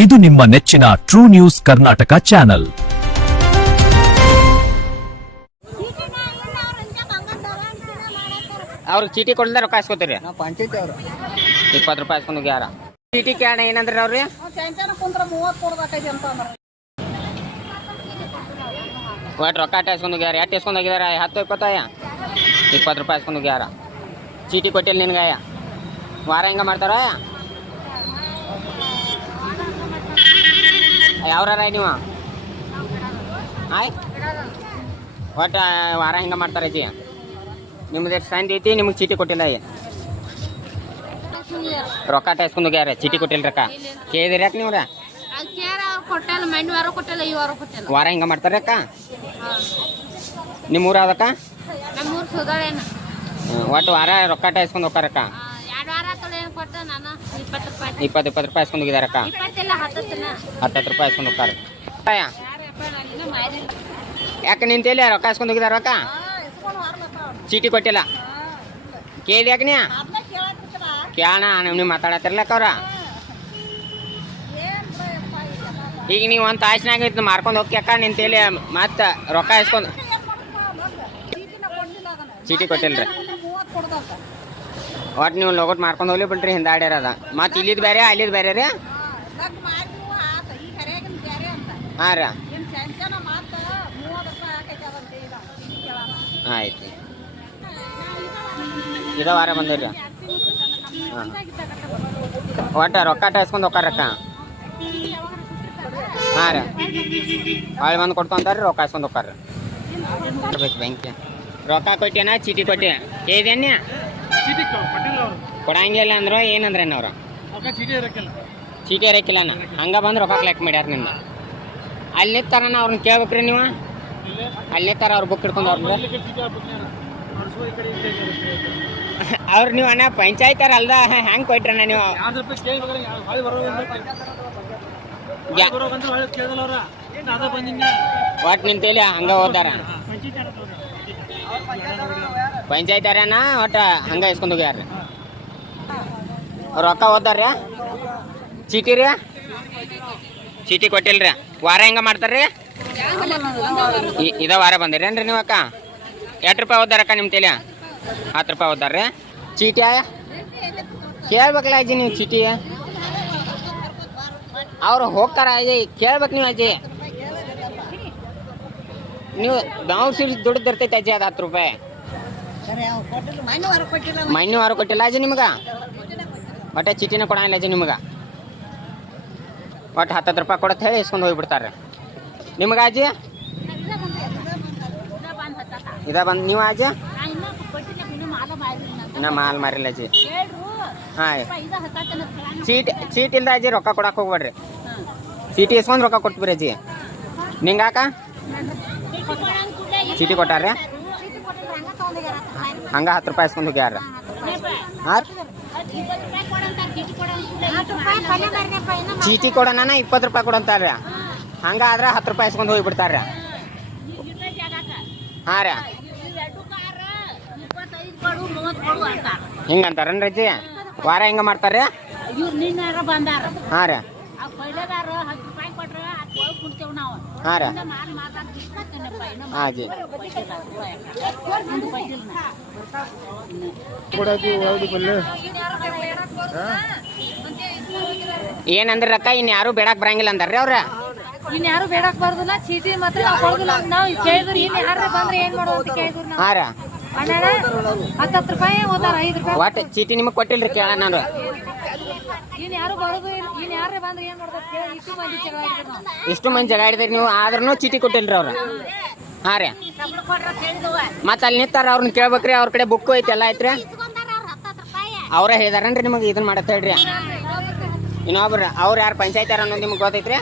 ಇದು ನಿಮ್ಮ ನೆಚ್ಚಿನ ಟ್ರೂ ನ್ಯೂಸ್ ಕರ್ನಾಟಕ ಚಾನೆಲ್. ಅವ್ರಿಗೆ ಚೀಟಿ ಕೊಡ್ಲಿಲ್ಲ ರೊಕ್ಕ ಇಸ್ಕೊತೀರಿ? ನಾವು ಪಂಚಾಯತಿ ಅವರು 20 ರೂಪಾಯಿ ಇಸ್ಕೊಂಡು ಯಾರ ಚೀಟಿ ಕೇಳ ಏನಂದ್ರೆ ಅವ್ರಿ ಒಟ್ಟು ರೊಕ್ಕ ಇಸ್ಕೊಂಡು ಹೋಗ್ಯಾರ. ಎಷ್ಟು ಇಸ್ಕೊಂಡು ಹೋಗಿದಾರ? 10 20 ರೂಪಾಯಿ ಇಸ್ಕೊಂಡು ಹೋಗ್ಯಾರ. ಚೀಟಿ ಕೊಟ್ಟಿಲ್ಲ ನಿನ್ಗಾಯ. ವಾರ ಹಿಂಗೆ ಮಾಡ್ತಾರ ಯಾವ್ರ ನೀವು ಆಯ್ ಒಟ್ಟು ವಾರ ಹಿಂಗೆ ಮಾಡ್ತಾರೆ ಅಜ್ಜಿ. ನಿಮ್ದು ಎಷ್ಟು ಸಂಧಿ ಐತಿ, ನಿಮ್ಗೆ ಚೀಟಿ ಕೊಟ್ಟಿಲ್ಲ. ರೊಕ್ಕ ಇಸ್ಕೊಂಡು ಹೋಗ್ಯಾರ, ಚೀಟಿ ಕೊಟ್ಟಿಲ್ಲ. ರೊಕ್ಕ ಕೇಳಿದಿರಿ ಯಾಕೆ ನೀವು? ವಾರ ಹಿಂಗೆ ಮಾಡ್ತಾರೆ ಅಕ್ಕ. ನಿಮ್ಮ ಊರ ಅದಕ್ಕ ಒಟ್ಟು ವಾರ ರೊಕ್ಕ ಇಸ್ಕೊಂಡು ಹೋಗ್ತಾರಕ್ಕ. 20 ರೂಪಾಯಿ ಇಸ್ಕೊಂಡು ಹೋಗಿದಾರಕ್ಕ. 10 ರೂಪಾಯಿ ಇಸ್ಕೊಂಡು ಹೋಗ್ತಾರೆ. ಯಾಕೆ ನಿಂತೇಲಿ ರೊಕ್ಕ ಇಸ್ಕೊಂಡು ಹೋಗಿದಾರ? ರೊಕ್ಕ ಚೀಟಿ ಕೊಟ್ಟಿಲ್ಲ. ಕೇಳಿ ಯಾಕೆ ನೀ ಕೇಳೋಣ? ನೀವು ಮಾತಾಡತ್ತಿರ್ಲಕ್ಕ ಅವ್ರ. ಈಗ ನೀವು ಒಂದು ತಾಸಿನಾಗ ಮಾರ್ಕೊಂಡು ಹೋಗಿ ಅಕ್ಕ ನಿಂತೇಲಿ ಮತ್ತೆ ರೊಕ್ಕ ಇಸ್ಕೊಂಡು ಚೀಟಿ ಕೊಟ್ಟಿಲ್ರಿ. ಒಟ್ಟು ನೀವು ಲೋಗೋಟ್ ಮಾರ್ಕೊಂಡು ಹೋಗ್ಲಿ ಬಿಡ್ರಿ, ಹಿಂದಾಡ್ಯಾರದ. ಮತ್ತೆ ಇಲ್ಲಿದ್ದು ಬೇರೆ ಅಲ್ಲಿದ್ದು ಬೇರೆ ರೀ? ಹಾಂ ರೀ, ಆಯ್ತು. ಇದ ವಾರ ಬಂದಿರಿ. ಹಾಂ, ಒಟ್ಟು ರೊಕ್ಕ ಇಸ್ಕೊಂಡು ಹೋಗ್ತಾರಕ್ಕ. ಹಾಂ ರೀ, ಹೊಳ್ಳಿ ಬಂದು ಕೊಡ್ಕೊಂತಾರೆ, ರೊಕ್ಕ ಇಸ್ಕೊಂಡು ಹೋಗ್ತಾರೆ. ಬ್ಯಾಂಕ್ ರೊಕ್ಕ ಕೊಟ್ಟೇನ ಚೀಟಿ ಕೊಟ್ಟೆ ಕೇಳಿದೇನ? ಕೊಡಂಗಿಲ್ಲ ಅಂದ್ರು ಏನಂದ್ರೆ ಅವ್ರು ಚೀಟಿ ಇರಕ್ಕಿಲ್ಲ. ಹಂಗೆ ಬಂದು ರೊಕ್ಕ ಕಲೆಕ್ಟ್ ಮಾಡ್ಯಾರ. ನಿಮ್ದು ಅಲ್ಲಿ ನಿಂತಾರ, ಅವ್ರನ್ನ ಕೇಳ್ಬೇಕ್ರಿ ನೀವು. ಅಲ್ಲಿ ನಿಂತಾರ, ಅವ್ರು ಬುಕ್ ಹಿಡ್ಕೊಂಡು ಅವ್ರ ಅವ್ರು ನೀವು ಅಣ್ಣ ಪಂಚಾಯತಾರ ಅಲ್ದ ಹೆಂಗೆ ಕೊಟ್ರಣ್ಣ ನೀವು? ಒಟ್ಟು ನಿಂತೇಲಿ ಹಂಗೆ ಹೋದಾರ ಪಂಚಾಯತಾರನ. ಒಟ್ಟು ಹಂಗೆ ಇಸ್ಕೊಂಡು ಹೋಗ್ಯಾರ. ರೊಕ್ಕ ಓದಾರ್ರಿ. ಚೀಟಿ ರೀ? ಚೀಟಿ ಕೊಟ್ಟಿಲ್ರಿ. ವಾರ ಹೆಂಗೆ ಮಾಡ್ತಾರ್ರಿ? ಇದ ವಾರ ಬಂದಿರೇನ್ರಿ ನೀವು ಅಕ್ಕ? 8 ರೂಪಾಯಿ ಓದಾರಕ್ಕ ನಿಮ್ಮ ತಲೆ? 10 ರೂಪಾಯಿ ಓದಾರ್ರಿ. ಚೀಟಿ ಕೇಳ್ಬೇಕಲ್ಲ ಅಜ್ಜಿ ನೀವು. ಚೀಟಿ ಅವ್ರು ಹೋಗ್ತಾರ ಅಜ್ಜಿ, ಕೇಳ್ಬೇಕು ನೀವು ಅಜ್ಜಿ. ನೀವು ನಾವು ಸೀರೆ ದುಡ್ಡು ತರ್ತೈತೆ ಅಜ್ಜಿ. ಅದು 10 ರೂಪಾಯಿ ಮಣ್ಣು ವಾರ ಕೊಟ್ಟಿಲ್ಲ ಅಜ್ಜಿ ನಿಮ್ಗೆ. ಒಟ್ಟೆ ಚೀಟಿನ ಕೊಡಂಗಿಲ್ಲ ಅಜ್ಜಿ ನಿಮ್ಗೆ. ಒಟ್ಟು 10 ರೂಪಾಯಿ ಕೊಡತ್ತೆ ಹೇಳಿ ಇಸ್ಕೊಂಡು ಹೋಗ್ಬಿಡ್ತಾರೆ ನಿಮ್ಗೆ ಅಜ್ಜಿ. ಇದ ಬಂದು ನೀವು ಅಜ್ಜಿ ಇನ್ನ ಮಾಲ್ ಮಾರಿಲ್ಲ ಅಜ್ಜಿ. ಹಾಂ, ಚೀಟಿ ಇಲ್ದ ಅಜ್ಜಿ ರೊಕ್ಕ ಕೊಡಕ್ಕೆ ಹೋಗ್ಬೇಡ್ರಿ. ಚೀಟಿ ಇಸ್ಕೊಂಡು ರೊಕ್ಕ ಕೊಟ್ಬಿರಿ ಅಜ್ಜಿ. ನಿಂಗಾಕ ಚೀಟಿ ಕೊಟ್ಟಾರ್ರಿ? ಹಂಗೆ 10 ರೂಪಾಯಿ ಇಸ್ಕೊಂಡು ಹೋಗ್ಯಾರ. ಹಾಂ, ಚೀಟಿ ಕೊಡೋಣ 20 ರೂಪಾಯಿ ಕೊಡಂತಾರ್ರಿ. ಹಂಗಾದ್ರೆ 10 ರೂಪಾಯಿ ಇಸ್ಕೊಂಡು ಹೋಗಿಬಿಡ್ತಾರ್ರಿ. ಹಾಂ ರೀ, ಹಿಂಗಂತಾರನ್ರಿ ಅಜ್ಜಿ? ವಾರ ಹೆಂಗೆ ಮಾಡ್ತಾರ್ರಿ? ಹಾಂ ರೀ, ಹಾಂ ರೀ, ಹಾಂ ಜಿ. ಏನಂದ್ರೆ ರೊಕ್ಕ ಇನ್ ಯಾರು ಬೇಡಕ್ ಬರಂಗಿಲ್ಲ ಅಂದಾರ್ರಿ ಅವ್ರ. ಇನ್ಯಾರು ಬೇಡಕ್ ಬರ್ದಿಲ್ಲ. ಚೀಟಿ ಮಾತ್ರ ನಾವು ಕೇಳಿದ್ರಿ. ಇನ್ ಯಾರು ಬಂದ್ರೆ ಏನ್ ಮಾಡೋದು ಅಂತ ಕೇಳಿದ್ರು. ಹಾಂ ರೀ, 10 ರೂಪಾಯಿ ಓದಾರ, 5 ರೂಪಾಯಿ. ಒಟ್ಟು ಚೀಟಿ ನಿಮಗೆ ಕೊಟ್ಟಿಲ್ರಿ? ಕೇಳ ನಾನು. ಇನ್ ಯಾರು ಬರೋದು, ಇನ್ ಯಾರೇ ಬಂದ್ರೆ ಏನ್ ಮಾಡೋದು? ಇಷ್ಟು ಮಂದಿ ಜಗ ಹಿಡಿದ್ರಿ ನೀವು, ಆದ್ರೂ ಚೀಟಿ ಕೊಟ್ಟಿಲ್ರಿ ಅವ್ರು. ಹಾಂ ರೀ, ಮತ್ತೆ ಅಲ್ಲಿ ನಿಂತಾರ, ಅವ್ರನ್ನ ಕೇಳ್ಬೇಕ್ರಿ. ಅವ್ರ ಕಡೆ ಬುಕ್ ಐತಿ, ಎಲ್ಲ ಐತ್ರಿ. ಅವ್ರ ಹೇಳಿದಾರನ್ರಿ ನಿಮಗೆ ಇದನ್ನ ಮಾಡತ್ತ ಹೇಳ್ರಿ? ಇನ್ನೊಬ್ರು ಅವ್ರು ಯಾರು ಪಂಚಾಯತಾರ ಅನ್ನೋದು ನಿಮ್ಗೆ ಗೊತ್ತೈತ್ರಿ?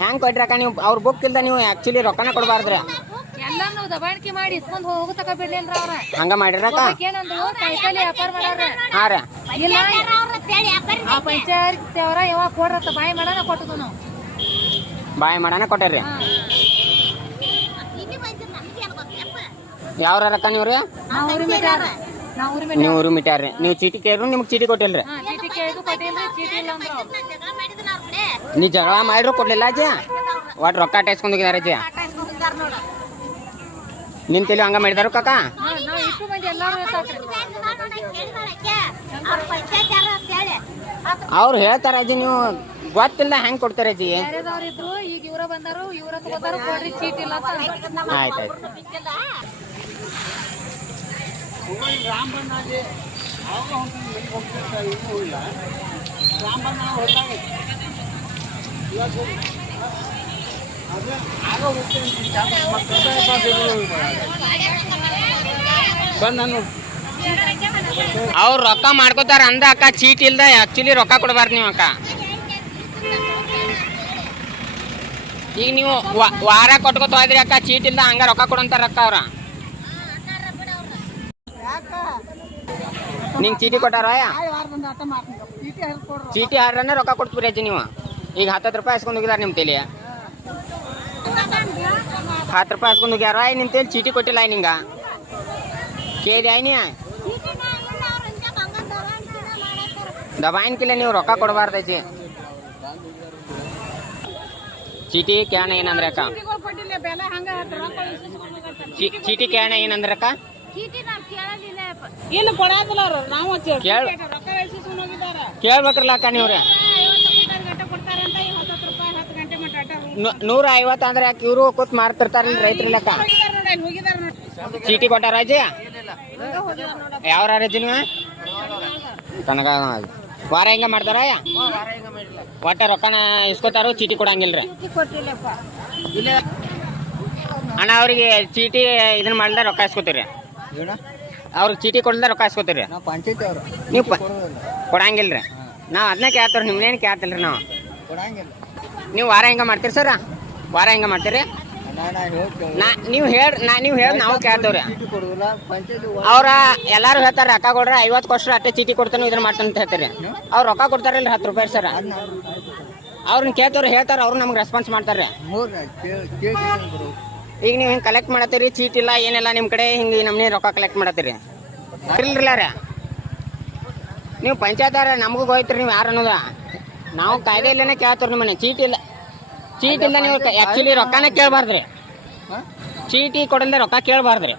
ಹೆಂಗೆ ಕೊಟ್ರಕ್ಕ ನೀವು? ಅವ್ರ ಬುಕ್ ಇಲ್ದ ನೀವು ಆ್ಯಕ್ಚುಲಿ ರೊಕ್ಕನ ಕೊಡಬಾರ್ದ್ರಿ. ಎಲ್ಲಾನು ದಬಾಣಿಕೆ ಮಾಡಿ ಇಸ್ಕೊಂಡ್ ಹೋಗತಕ ಬಿಡ್ಲಿಲ್ರ ಅವ್ರ. ಹಂಗ ಮಾಡಿರಕ್ಕ? ಏನಂದ್ರು ಕೈಕಲಿ ವ್ಯಾಪಾರ ಮಾಡ್ಯಾರ. ಹಾಂ ರೀ, ಇಲ್ಲ ಆ ಪಂಚಾಯತ್ ಅವ್ರ ಯಾವಾಗ ಕೊಡ್ರತ್ತ ಬಾಯಿ ಮಾಡೋಣ ಕೊಟ್ಟದು ನಾವು. ಬಾಯಿ ಮಾಡೋಣ ಕೊಟ್ಟಾರ್ರಿ. ಯಾವ್ರ ರೊಕ್ಕ ನೀವು ರೀ? ನೀವು ಮಿಟ್ಯಾರ್ರಿ. ನೀವು ಚೀಟಿ ಕೇಳ್ರು, ನಿಮ್ಗೆ ಚೀಟಿ ಕೊಟ್ಟಿಲ್ರಿ? ಚೀಟಿ ಕೇಳಿದ್ರು ಕೊಟ್ಟಿಲ್ರಿ. ಚೀಟಿ ಇಲ್ಲ ಅಂದ್ರು ನೀ ಜಗಳ ಮಾಡಿದ್ರು ಕೊಡ್ಲಿಲ್ಲ ಅಜ್ಜಿ ಒಟ್ಟು ರೊಕ್ಕ ಟೈಸ್ಕೊಂಡು ಹೋಗಿದಾರೆ ಅಜ್ಜಿ ನಿನ್ ತಲೆ ಹಂಗ ಮಾಡಿದಾರು ಕಾಕ ನಾವು ಇಷ್ಟು ಮಂದಿ ಎಲ್ಲಾರು ಹೇಳ್ತಾಕ್ರಿ. ಅವ್ರು ಹೇಳ್ತಾರ ಅಜ್ಜಿ ನೀವು ಗೊತ್ತಿಲ್ಲ ಹೆಂಗ್ ಕೊಡ್ತಾರ ಅಜ್ಜಿ ಬೇರೆದವ್ರು ಇದ್ರು ಈಗ ಇವ್ರ ಬಂದಾರು ಇವ್ರ ತಗೋತಾರು ಕೊಡ್ರಿ ಚೀಟ್ ಇಲ್ಲ ಅಂತ ಅಂದ್ರು. ಆಯ್ತಾಯ್ತು ಅವ್ರು ರೊಕ್ಕ ಮಾಡ್ಕೋತಾರ ಅಂದ ಅಕ್ಕ ಚೀಟ್ ಇಲ್ದ ಆಕ್ಚುಲಿ ರೊಕ್ಕ ಕೊಡಬಾರ್ದು ನೀವು ಅಕ್ಕ ಈಗ ನೀವು ವಾರ ಕೊಟ್ಕೋತ ಹೋದ್ರಿ ಅಕ್ಕ ಚೀಟ್ ಇಲ್ದ ಹಂಗ ರೊಕ್ಕ ಕೊಡಂತಾರ ಅಕ್ಕ ಅವ್ರ ನಿಂಗೆ ಚೀಟಿ ಕೊಟ್ಟಾರ ಚೀಟಿ ಹಾರ್ರನ್ನ ರೊಕ್ಕ ಕೊಡ್ತೀರಿ ಅಜ್ಜಿ ನೀವು ಈಗ 10 ರೂಪಾಯಿ ಹಸ್ಕೊಂಡು ಹೋಗಿದಾರ ನಿಮ್ಮ ತಲೆ 10 ರೂಪಾಯಿ ಹಸ್ಕೊಂಡು ಹೋಗ್ಯಾರ ನಿಮ್ ತಲೆ ಚೀಟಿ ಕೊಟ್ಟಿಲ್ಲ ನಿಂಗ ಕೇಳಿ ಆಯ್ನಿ ದಬಾಯಿನ್ಕಿಲ್ಲ ನೀವು ರೊಕ್ಕ ಕೊಡಬಾರ್ದೈತಿ ಚೀಟಿ ಕ್ಯಾಣ ಏನಂದ್ರೆ ಅಕ್ಕ ಚೀಟಿ ಕ್ಯಾಣ ಏನಂದ್ರೆ ಅಕ್ಕ ಇಲ್ಲ ಕೊಡಾದಿಲ್ಲ ಅವ್ರು ನಾವು ಕೇಳ್ಬೇಕ್ರಲ್ಲ ಅಕ್ಕ ನೀವ್ರಿ 150 ಅಂದ್ರೆ ಯಾಕೆ ಇವರು ಕೂತ್ ಮಾರ್ತಿರ್ತಾರಲ್ಲ ರೈತರಿಲ್ಲ ಅಕ್ಕ ಚೀಟಿ ಕೊಟ್ಟಾರ ಅಜ್ಜಿ ಯಾವ ರಜ್ಜಿ ನೀವು ಕನಕ ವಾರ ಹಿಂಗ ಮಾಡ್ತಾರ ಒಟ್ಟ ರೊಕ್ಕನ ಇಸ್ಕೋತಾರ ಚೀಟಿ ಕೊಡಂಗಿಲ್ರಿ ಅಣ್ಣ ಅವ್ರಿಗೆ ಚೀಟಿ ಇದನ್ನ ಮಾಡ್ದ ರೊಕ್ಕ ಇಸ್ಕೋತೀರಿ ಅವ್ರಿಗೆ ಚೀಟಿ ಕೊಡ್ದ ರೊಕ್ಕ ಇಸ್ಕೋತೀರಿ ನೀವು ಕೊಡಂಗಿಲ್ರಿ ನಾವು ಅದನ್ನ ಕೇಳ್ತಾರ ನಿಮ್ನೇನು ಕೇಳ್ತಿಲ್ರಿ ನಾವು ನೀವು ವಾರ ಹಿಂಗ ಮಾಡ್ತೀರಿ ಸರ ವಾರ ಹಿಂಗ ಮಾಡ್ತೀರಿ ನೀವು ಹೇಳಿ ನಾವು ಕೇಳ್ತೇವ್ರಿ ಅವ್ರ ಎಲ್ಲಾರು ಹೇಳ್ತಾರ ರೊಕ್ಕ ಕೊಡ್ರಿ 50 ಕೊಡ್ರಿ ಅಷ್ಟೇ ಚೀಟಿ ಕೊಡ್ತಾನೆ ಇದನ್ನ ಮಾಡ್ತಾನೆ ಅಂತ ಹೇಳ್ತಾರೆ ಅವ್ರು ರೊಕ್ಕ ಕೊಡ್ತಾರಲ್ರಿ 10 ರೂಪಾಯಿ ಸರ ಅವ್ರನ್ನ ಕೇಳ್ತವ್ರು ಹೇಳ್ತಾರ ಅವ್ರು ನಮ್ಗೆ ರೆಸ್ಪಾನ್ಸ್ ಮಾಡ್ತಾರೆ ಈಗ ನೀವು ಹಿಂಗೆ ಕಲೆಕ್ಟ್ ಮಾಡತ್ತೀರಿ ಚೀಟ್ ಇಲ್ಲ ಏನಿಲ್ಲ ನಿಮ್ಮ ಕಡೆ ಹಿಂಗೆ ನಮ್ನಿ ರೊಕ್ಕ ಕಲೆಕ್ಟ್ ಮಾಡತ್ತೀರಿ ಇರ್ಲಿಲ್ಲ ರೀ ನೀವು ಪಂಚಾಯತಾರ ನಮಗೂ ಹೋಯ್ತೀರಿ ನೀವು ಯಾರು ಅನ್ನೋದ ನಾವು ಕಾಯ್ದೆ ಇಲ್ಲೇ ಕೇಳ್ತೀವಿ ನಿಮ್ಮನೆ ಚೀಟ್ ಇಲ್ಲ ನೀವು ಆ್ಯಕ್ಚುಲಿ ರೊಕ್ಕನ ಕೇಳಬಾರ್ದ್ರಿ ಚೀಟಿ ಕೊಡಲ್ದೆ ರೊಕ್ಕ ಕೇಳಬಾರ್ದ್ರಿ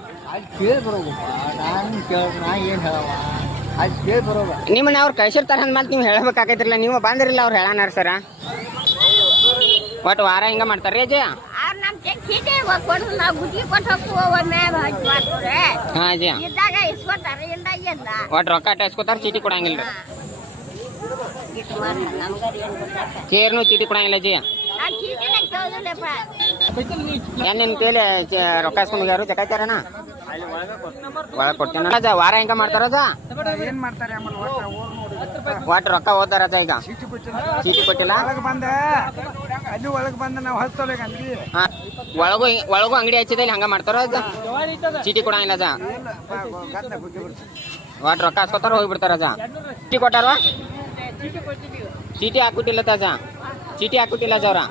ನಿಮ್ಮನ್ನ ಅವ್ರು ಕಳ್ಸಿರ್ತಾರ ಅಂದ್ಮೇಲೆ ನೀವು ಹೇಳ್ಬೇಕಾಗೈತಿರಲ್ಲ ನೀವು ಬಂದಿರಲಿಲ್ಲ ಅವ್ರು ಹೇಳಾನಾರ ಸರ ಒಟ್ಟು ವಾರ ಹಿಂಗ ಮಾಡ್ತಾರ್ರಿ ಅಜ್ಜಿ ಹಾಂ ಅಜ್ಜಿ ಒಟ್ಟು ರೊಕ್ಕ ಇಸ್ಕೋತಾರ ಚೀಟಿ ಕೊಡಂಗಿಲ್ರಿ ಕೇರ್ನು ಚೀಟಿ ಕೊಡಂಗಿಲ್ಲ ಅಜ್ಜಿ ನಿನ್ ತೇಲಿ ರೊಕ್ಕ ಇಸ್ಕೊಂಡು ಯಾರು ಚಕಾಯ್ತಾರಣ ಒಳಗೆ ಕೊಡ್ತೇನೆ ವಾರ ಹೆಂಗ ಮಾಡ್ತಾರ ಒಟ್ಟು ರೊಕ್ಕ ಓದ್ತಾರ ಈಗ ಚೀಟಿ ಕೊಟ್ಟಿಲ್ಲ ಒಳಗೂ ಅಂಗಡಿ ಹಚ್ಚಿದ ಹಂಗ ಮಾಡ್ತಾರ ಚೀಟಿ ಕೊಡಂಗಿಲ್ಲ ಅದ ಒಟ್ಟು ರೊಕ್ಕ ಹಾಸ್ಕೊತಾರ ಹೋಗ್ಬಿಡ್ತಾರ ಅದ ಚೀಟಿ ಕೊಟ್ಟಾರ ಚೀಟಿ ಹಾಕ್ಬಿಟ್ಟಿಲ್ಲ ತಾಜ ಚೀಟಿ ಹಾಕ್ಬಿಟ್ಟಿಲ್ಲ ಅದ ಅವ್ರ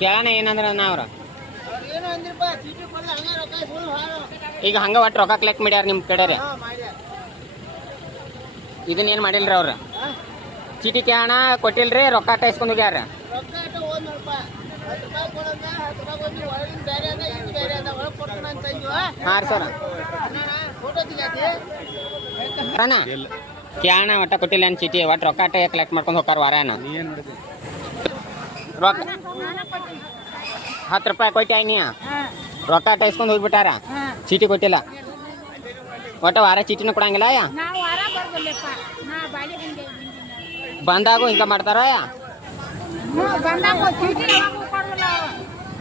ಕೇಳೋಣ ಏನಂದ್ರ ಅವ್ರ ಈಗ ಹಂಗ ಒಟ್ಟು ರೊಕ್ಕ ಕಲೆಕ್ಟ್ ಮಾಡ್ಯಾರ ನಿಮ್ ಕಡೆ ಇದನ್ನ ಏನ್ ಮಾಡಿಲ್ರಿ ಅವ್ರ ಚೀಟಿ ಕೇಳೋಣ ಕೊಟ್ಟಿಲ್ರಿ ರೊಕ್ಕ ಇಸ್ಕೊಂಡು ಹೋಗ್ಯಾರ ಹಾಂ ಸರ್ ಕೇಳೋಣ ಒಟ್ಟ ಕೊಟ್ಟಿಲ್ಲ ಅನ್ ಚೀಟಿ ಒಟ್ಟು ರೊಕ್ಕ ಕಲೆಕ್ಟ್ ಮಾಡ್ಕೊಂಡು ಹೋಗಾರ ವಾರನ ರೊಕ್ಕ 10 ರೂಪಾಯಿ ಕೊಟ್ಟಿ ನೀ ರೊಕ್ಕ ಇಸ್ಕೊಂಡು ಹೋಗ್ಬಿಟ್ಟಾರ ಚೀಟಿ ಕೊಟ್ಟಿಲ್ಲ ಒಟ್ಟು ವಾರ ಚೀಟಿನೂ ಕೊಡಂಗಿಲ್ಲ ಬಂದಾಗೂ ಹಿಂಗ ಮಾಡ್ತಾರ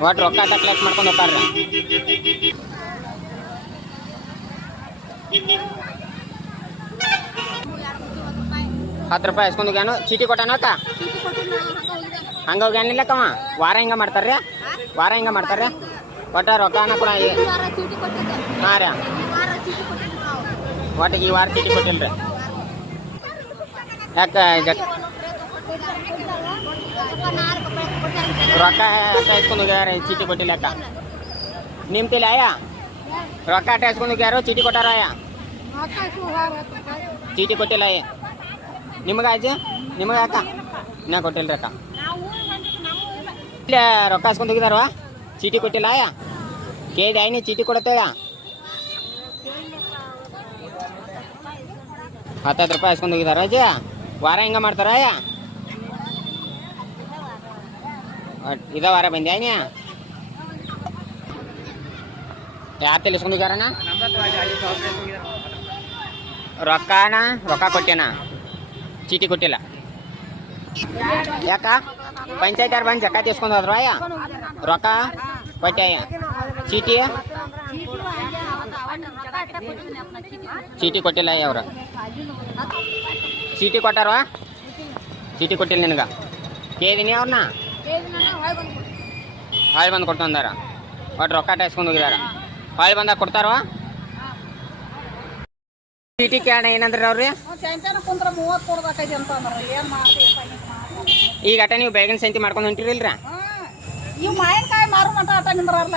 ಒಟ್ಟು ರೊಕ್ಕ ಕಲೆಕ್ಟ್ ಮಾಡ್ಕೊಂಡು ಹೋಗಾರ ₹10 ಇಸ್ಕೊಂಡು ಹೋಗ್ಯಾನು ಚೀಟಿ ಕೊಟ್ಟಾನ ಅಕ್ಕ ಹಂಗ ಹೋಗ್ಯಾನಿಲ್ಲ ಕವ ವಾರ ಹಿಂಗ ಮಾಡ್ತಾರ್ರಿ ವಾರ ಹಿಂಗ ಮಾಡ್ತಾರ್ರಿ ಒಟ್ಟ ರೊಕ್ಕನ ಕೂಡ ಹಾಂ ರೀ ಒಟ್ಟಿಗೆ ಈ ವಾರ ಚೀಟಿ ಕೊಟ್ಟಿಲ್ರಿ ಯಾಕೆ ರೊಕ್ಕ ಇಸ್ಕೊಂಡು ಹೋಗ್ಯಾರ ಚೀಟಿ ಕೊಟ್ಟಿಲ್ಲ ಅಕ್ಕ ನಿಮ್ಮ ತಿಳಿ ಅಯ್ಯ ರೊಕ್ಕ ಇಸ್ಕೊಂಡು ಹೋಗ್ಯಾರು ಚೀಟಿ ಕೊಟ್ಟಾರ ಅಯ್ಯ ಚೀಟಿ ಕೊಟ್ಟಿಲ್ಲ ನಿಮಗೆ ಅಜ್ಜಿ ನಿಮಗೆ ಅಕ್ಕ ಇನ್ನೂ ಕೊಟ್ಟಿಲ್ಲ ಅಕ್ಕ ಇಲ್ಲೇ ರೊಕ್ಕ ಹಾಸ್ಕೊಂಡು ಹೋಗಿದಾರವ ಚೀಟಿ ಕೊಟ್ಟಿಲ್ಲ ಆಯ ಕೇಳಿದೆ ಆಯ್ನಿ ಚೀಟಿ ಕೊಡತ್ತೇಳ 10 ರೂಪಾಯಿ ಹಾಸ್ಕೊಂಡು ಹೋಗಿದಾರ ಅಜ್ಜಿ ವಾರ ಹಿಂಗೆ ಮಾಡ್ತಾರ ಆಯ ಇದ ವಾರ ಬಂದೆ ಆಯ್ನಿ ಯಾರು ತಿಳಿಸ್ಕೊಂಡು ಹೋಗ್ಯಾರಣ್ಣ ರೊಕ್ಕ ಕೊಟ್ಟೇನ ಚೀಟಿ ಕೊಟ್ಟಿಲ್ಲ ಯಾಕ ಪಂಚಾಯತ್ ಯಾರು ಬಂದು ಜಕ್ಕ ತಿಸ್ಕೊಂಡು ಹೋದ್ರು ಅಯ್ಯ ರೊಕ್ಕ ಕೊಟ್ಟೆ ಅಯ್ಯ ಚೀಟಿ ಕೊಟ್ಟಿಲ್ಲ ಅಯ್ಯ ಅವ್ರು ಚೀಟಿ ಕೊಟ್ಟಾರ ಚೀಟಿ ಕೊಟ್ಟಿಲ್ಲ ನಿನಗೆ ಕೇಳಿದೀನಿ ಅವ್ರನ್ನ ಹೊಳ್ಳಿ ಬಂದು ಕೊಟ್ಟು ಬಂದಾರ ಒಟ್ಟು ರೊಕ್ಕ ಟೈಸ್ಕೊಂಡು ಹೋಗಿದಾರ ಹೊಳ್ಳಿ ಬಂದಾಗ ಕೊಡ್ತಾರ ಚೀಟಿ ಕೇಳ ಏನಂದ್ರಿ ಅವ್ರಿ ಈಗ ಅಟ ನೀವು ಬೆಳಗಿನ ಸಂತಿ ಮಾಡ್ಕೊಂಡು ಹೊಂಟಿರಿಲ್ರ ಇವ್ ಮಾವಿನಕಾಯಿ ಮಾರು ಮಟ ಆಟ ನಿಂದ್ರಲ್ಲ